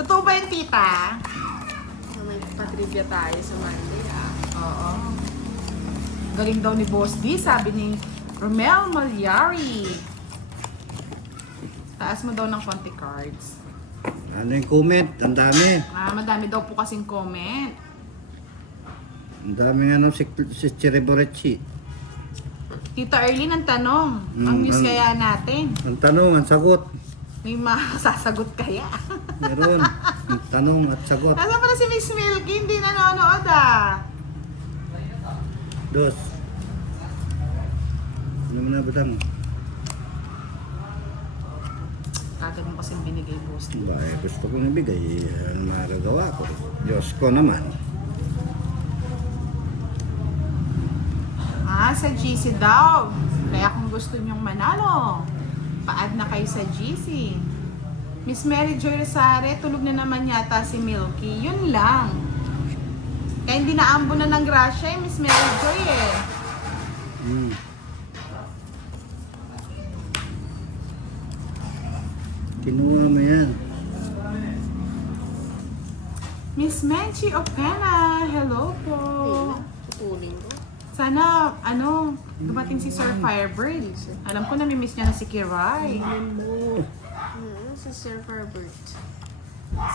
Totoo ba yung tita? May patrivia tayo sa Monday, ah. Oo. Galing daw ni Boss D, sabi ni Romel Malyari. Taas mo daw ng konti cards. Ano yung comment? Ang dami. Madami daw po kasing comment. Ang dami nga nung si Chiriborechi. Tita Erlyn, ang tanong. Ang news kaya natin. Ang tanong, ang sagot. May masasagot kaya? Meron. Ang tanong at sagot. Nasa pala si Miss Milky, hindi nanonood ah. Dos. Ano mo na batang? Kagad mo kasing binigay, Boss D. Ba, gusto kong ibigay. Ang magagawa ko. Diyos ko naman. Sa GC daw. Kaya kung gusto nyong manalo, pa-add na kayo sa GC. Miss Mary Joy Rosare, tulog na naman yata si Milky. Yun lang. Kaya hindi naambo na ng grasya Miss Mary Joy eh. Kinuha mo yan. Miss Menchi Opena, hello po. Tutuling ko. Sana, dumating si Sir Firebird. Alam ko nami-miss niya na si Kiray. Si Sir Herbert.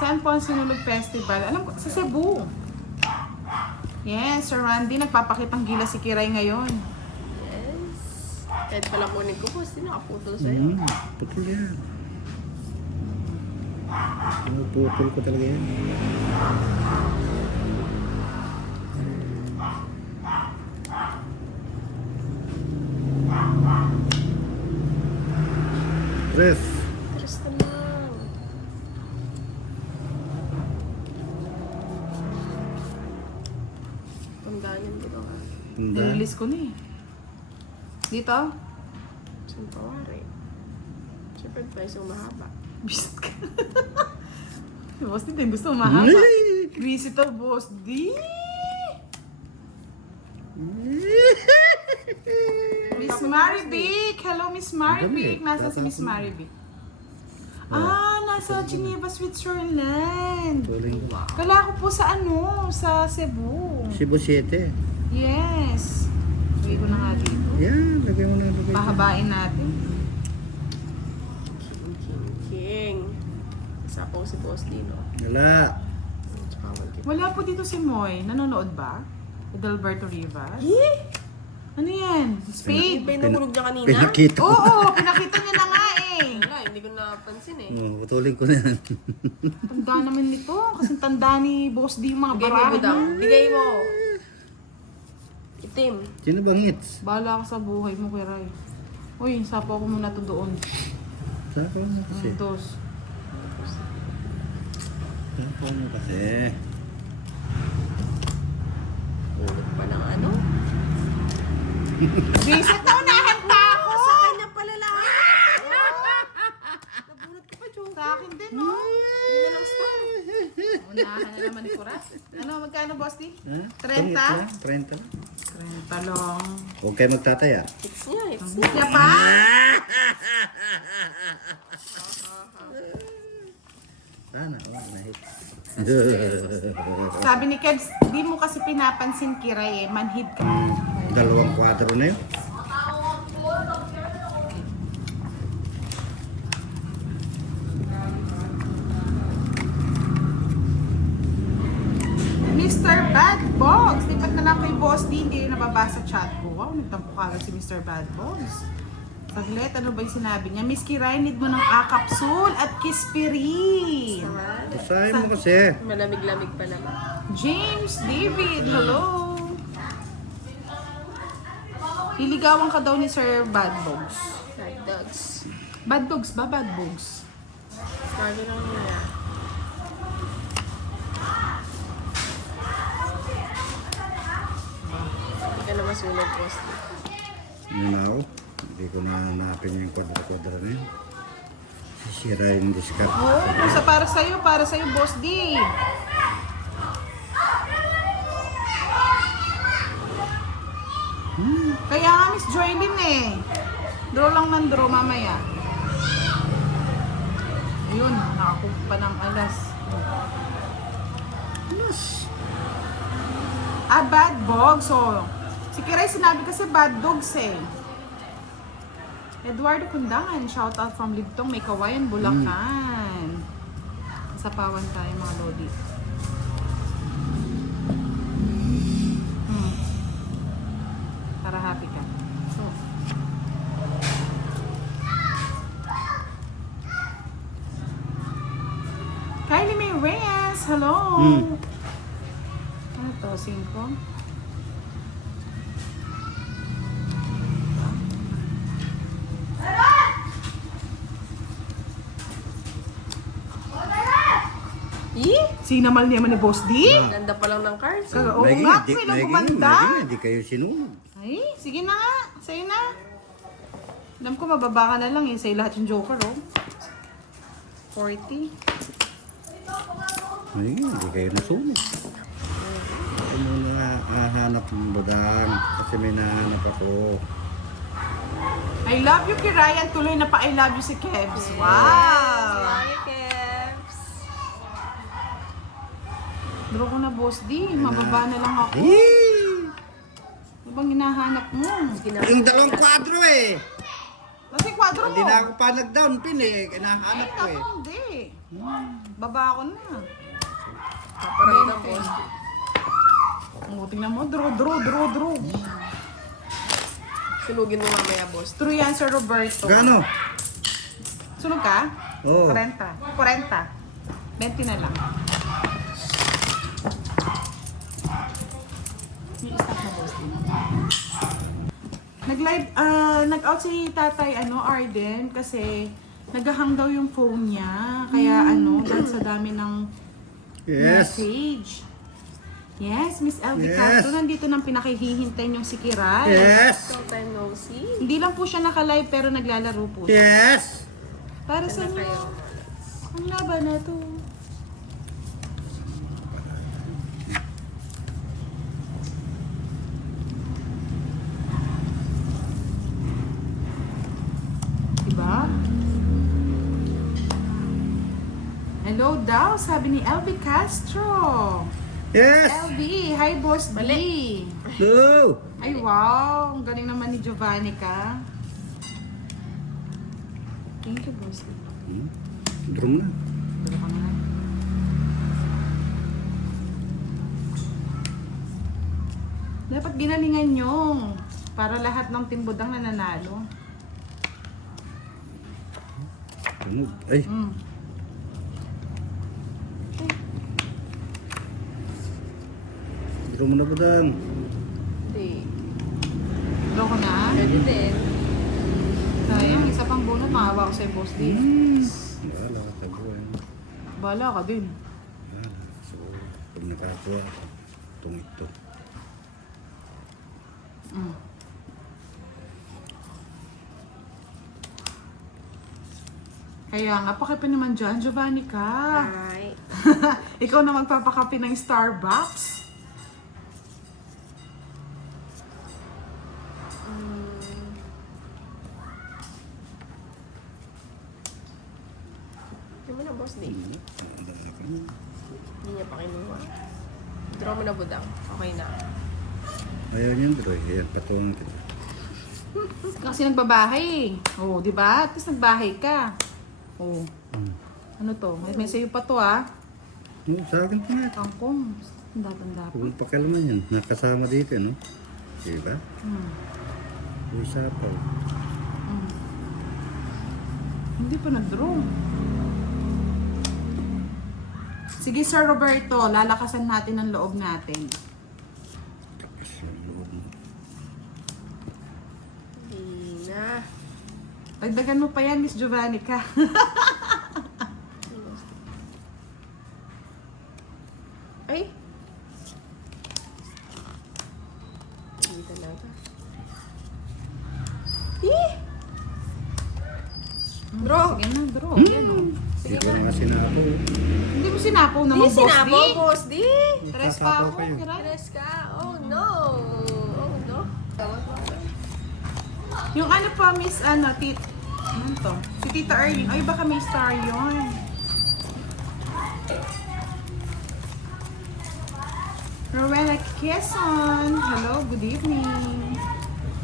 Saan po ang Sinulog Festival? Alam ko, sa Cebu. Yes, Sir Randy, nagpapakitang gila si Kiray ngayon. Yes. Kahit pala kunin ko po, nakaputol sa'yo. Putol yan. Putol ko talaga yan. Tres. Tres naman. Tandaan ko daw, ah. Nililis ko na eh. Dito? Saan pawari? Siyempre, price yung mahaba. Bisit ka. Boss D, din gusto mahaba. Busy to, Boss D. Miss Marivic! Hello, Miss Marivic! Nasa si Miss Marivic? Nasa Geneva, Switzerland. Tuling ko. Kala ko po sa sa Cebu. Cebu 7. Yes. Uwi ko na nga dito. Yan, lagay mo na. Lagay mo. Pahabain natin. King. Sapaw si Boss Dino. Wala. Wala po dito si Moy. Nanonood ba? Adalberto Rivas? Ano yan? Spade? Iba yung nahulog niya kanina? Pinakita ko. Oo, pinakita niya na nga eh. Wala, hindi ko napansin eh. Putulin ko na yan. Tanda naman nito. Kasi tanda ni Boss D yung mga Bigay mo, barahan Budang. niya. Bigay mo. Itim. Sino bang hits? Bahala ka sa buhay mo, Kuya Ray. Uy, sapo ko muna to doon. Saka mo kasi. Dos. Saka mo kasi. Ulog pa ng ano? Visit na unahan pa ako! Sa kanya pala lahat. Nabunot ko pa, Joker. Sa akin din, no? Hindi na lang star. Unahan na naman ni Kurat. Ano, magkano, Boss D? Ha? 30? 30 lang. 30 lang. Huwag kayo magtataya. Hits niya, hits niya. Siya pa? Sana, na hits. Sabi ni Kebs, di mo kasi pinapansin Kiray eh. Manhid ka. Dalawang kwadro na yun. Mr. Bad Bogs. Lipat na lang kay Boss D. Hindi yung nababasa chat ko. Wow, nagtampo ka si Mr. Bad Bogs. Saglit, ano ba yung sinabi niya? Miss Kiray, need mo ng A-capsule at Kispirin. Basahin mo kasi. Malamig-lamig pa naman. James David, hello. Liligawan ka daw ni Sir Bad Bogs. Hot dogs. Bad Bogs ba? Bad Bogs. Bago lang niya. Hindi ka na masunod, Boss. Yun na ako. Hindi ko na hanapin yung kwadro-kwadro na yun. Sisira yung discard. Oo, para sa'yo, Boss D. Kaya nga, Miss Joylyn eh. Draw lang ng draw mamaya. Yun, nakakuha pa ng alas. Yes. Bad Bogs. So, si Kiray sinabi kasi bad dogs eh. Eduardo Kundangan, shout out from Libtong, may kawayan, Bulacan. Sa pawan tayo mga lodi. Para happy ka. Kylie May Reyes, hello! Ano to, 5? Sinamal niya man ni Boss D? Ganda pa lang ng cards. Oo nga, may lang gumanda. Hindi kayo sinunod. Ay, sige na nga. Sa'yo na. Alam ko, mababa ka na lang eh. Sa'yo lahat yung joker, oh. 40. Ay, hindi kayo nasunod. Ako muna hahanap ng budang kasi may nahanap ako. I love you, Kirayan. Tuloy na pa I love you si Kebs. Wow! Hi, Kebs. Draw ko na, Boss D. Mababa na lang ako. Eh! Ano bang hinahanap mo? Yung dalawang kwadro eh! Kasi kwadro mo. Hindi na ako pa nag-down pin eh. Kinahanap ko eh. Ako, hindi. Baba ako na. Paparami ng boss. Tingnan mo. Draw. Sunugin mo mamaya, boss. True yan, Sir Roberto. Gano? Sunog ka? Oo. 40. 20 na lang. Yung stop na, Boss D. Nag-out si Tatay Arden kasi naghahang daw yung phone niya. Kaya dahil sa dami ng Yes. message. Yes, Miss Elvie Yes. Castro, nandito nang pinakihihintay yung si Kiray. Yes. Long time no see. Hindi lang po siya naka-live pero naglalaro po siya. Yes. Para sa Ano inyo, kayo? ang laban na to. Diba? Hello daw, sabi ni LB Castro. Yes. LB, hi Boss D. No. Ay wow, ang galing naman ni Giovanni ka. Thank you, Boss D. Drum na. Dito ka na. Dapat ginalingan nyo para lahat ng timbudang nananalo. Tunog. Ay. Drum mo na budang. Hindi. Draw ko na. Pwede din. Sayang, isa pang bunot, maawa ko sa'yo, Boss D. Wala ka tabuan. Bala ka din. Wala. So, pag nakakuha ako, itong ito. Kaya nga, pakipa naman dyan, Giovanni ka. Hi. Ikaw na magpapakapi ng Starbucks. Yung mo na, boss, di. Hindi niya pa kinuha. Draw mo na, budang. Okay na. Ayaw niyan, bro. Ayan, patungan kita. Kasi nagbabahay eh. Oo, di ba? Tapos nagbahay ka. Oo. Ano to? May sayo pa to ah. No, sa akin pa nga. Kangkong. Tanda-tanda pa. Huwag pakialaman yan. Nakasama dito, no? Diba? Usapaw. Hindi pa nag-draw. Sige, Sir Roberto. Lalakasan natin ang loob natin. Tapos yung loob mo. Hindi na. Dagdagan mo pa yan, Miss Giovanni ka. Ay! Hindi talaga. Draw! Sige na, draw. Yan o. Sige Hindi ko nga. nga sinapo. Hindi mo sinapaw naman, Hindi Boss sinapo, D. boss, di! Tres pa Sasapaw ako. kayo. Kiray. Tres ka? Oh, no! Oh, no. Tawag mo ako. Yung ano pa, Miss, ano to? Si Tita Erling. Ay, baka may star yun. Rowena Quezon. Hello, good evening.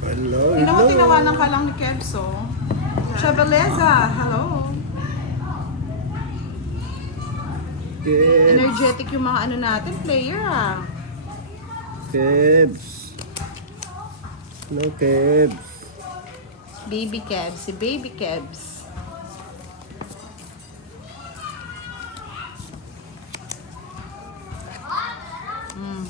Hello, Tingnan mo, hello. tinawanan ka lang ni Kebso. Chabeleza, hello. Kebs. Energetic yung mga ano natin, player ah. Kebs. Hello, Kebs. Baby Kebs, si Baby Kebs. Mm.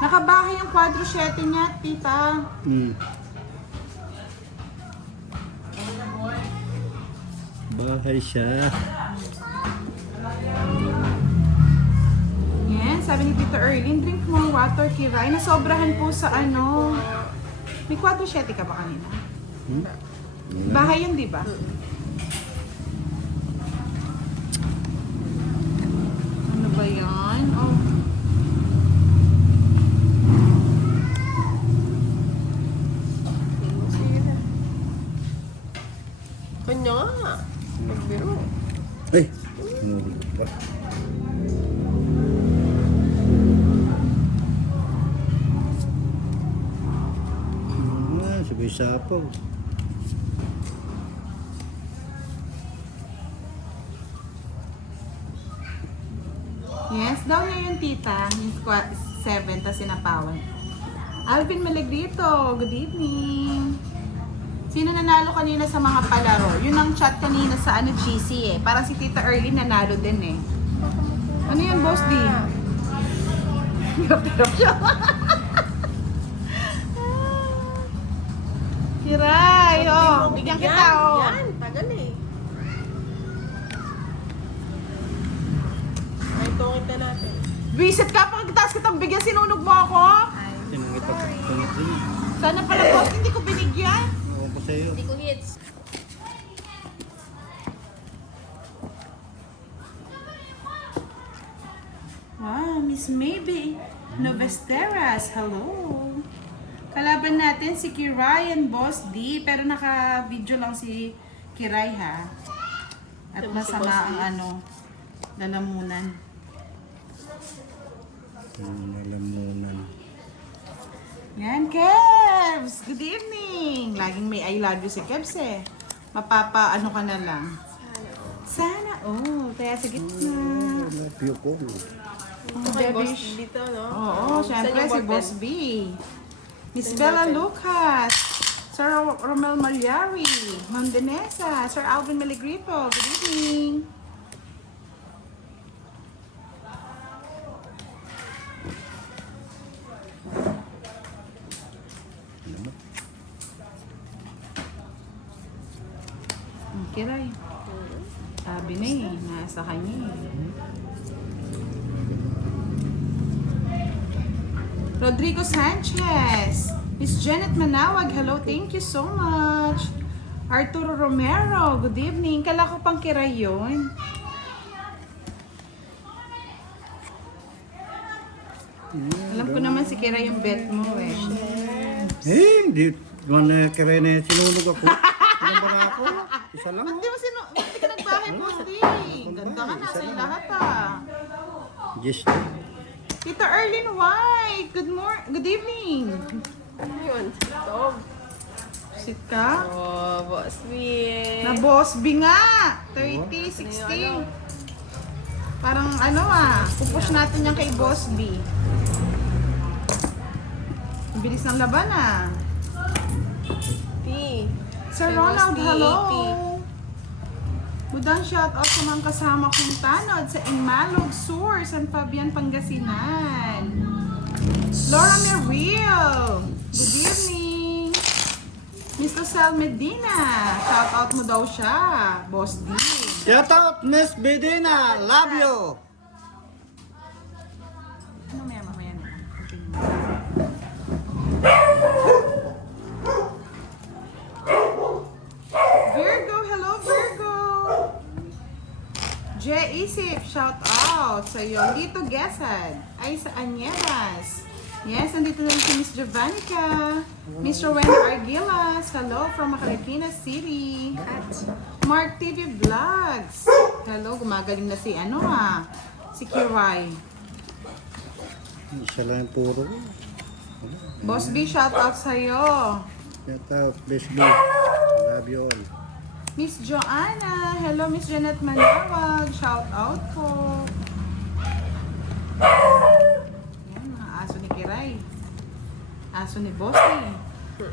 Nakabahay ang quadro 7 niya, tita. Hmm. Bahay siya. Yan, sabi ni Tita Erlyn, drink more water, Kiray. Nasobrahan po sa ano. May quadro 7 ka ba kanina? Hmm? Bahay yun, di ba? Ano ba yan? Oh. Kanya nga. Magbiro. Ay! Nulog pa. Sabay sapaw. Yes, daw niya yung tita. Yung 7, tas sinapawan. Alvin Malagrito, good evening. Sino nanalo kanina sa mga palaro? Yun ang chat kanina sa ano GC eh. Parang si Tita Erlyn nanalo din eh. Ano yan, Boss D? Hirap siya. Kiray, oh. Bigyan kita, oh. Yan, tagal eh. Ay, tungit na natin. Visit ka, pagkataas kitang bigyan, sinunog mo ako. Sinangit ako. Tungit din. Sana pala, Boss, hindi ko binigyan. Ewan ko sa'yo. Hindi ko hits. Wow, Miss Maybe Novesteras, hello. Kalaban natin si Kiray and Boss D, pero naka-video lang si Kiray ha. At Ito si masama Boss D. ang ano, lalamunan. Nalamunan. Yan, Kebs! Good evening! Laging may I love you si Kebs eh. Mapapa, ano ka na lang. Sana, oh, kaya sa gitna. Napyo ko. Oh, Ito kay Boss Debish. dito, no? Oo, syempre si Boss B. Miss Bella Lucas, Sir Romel Malyari, Ma'am Danessa, Sir Alvin Malagrito, good evening. Kiray. Sabi na eh, nasa kanya eh. Rodrigo Sanchez. Miss Janet Manawag, hello, thank you so much. Arturo Romero, good evening. Kala ko pang Kiray yun. Alam ko naman si Kiray yung bet mo eh. Eh, hindi man kaya na sinulog ako. Ano ba na ako? Isa lang. Ba't di mo ba't di ka nagbahay, Boss D? Ganda ka na sa lahat ah. Yes. Tita Erlyn White, good evening. Ano yun? Ito. Sit ka? Oh, Boss B. Na Boss B nga! 30, 60. Parang ano ah, pupush natin yan kay Boss B. Ang bilis ng laban ah. P. Sir Kay Ronald, Boss B, hello! 80. Budang shout out sa mga kasama kong tanod sa Inmalog Sur, San Fabian, Pangasinan. Laura Merrill, good evening. Mr. Sal Medina, shout out mo daw siya, Boss D. Shout out, Miss Bedina. Love you. Mamaya na. Virgo, hello Virgo! J. Isip, shout out sa iyo. Lito Gesad, ay sa Anieras. Yes, nandito na rin si Miss Jovannica. Miss Rowena Argilas, hello from Marikina City. Mark TV Vlogs. Hello, gumagaling na si si Kiray. Isa lang yung puro. Boss B, shout out sa'yo. Shout out, please be. Love you all. Miss Joanna. Hello, Miss Janet Manawag. Shout out po. Yan, mga aso ni Kiray. Aso ni Bossy.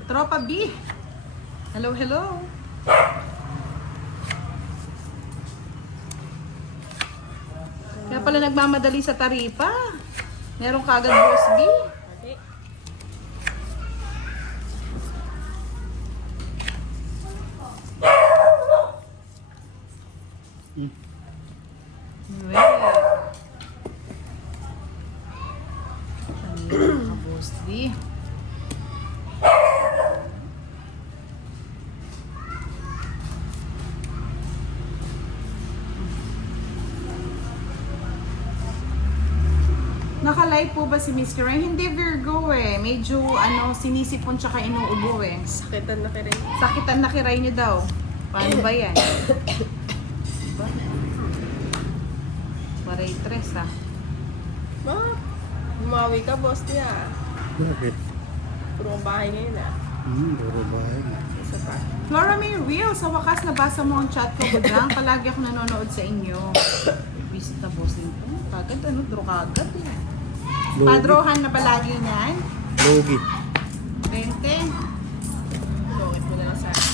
Tropa B. Hello, hello. Kaya pala nagmamadali sa taripa. Meron kagad Boss B. Boss B. Naka-live po ba si Miss Kiray? Hindi, Virgo eh. Medyo sinisipon tsaka inuubo eh. Sakitan na kiray. Sakitan na Kiray niyo daw. Paano ba yan? Diba? Waray tres ah. Bumawi ka, boss niya. Bakit? Puro ang bahay ngayon ah. Puro bahay. Isa pa. Flora May Real, sa wakas nabasa mo ang chat ko. Budang, palagi ako nanonood sa inyo. Visit na boss nito. Kagad draw kagad eh. Padrohan na palagi niyan. Logi. 20. Longit mo na lang sa akin.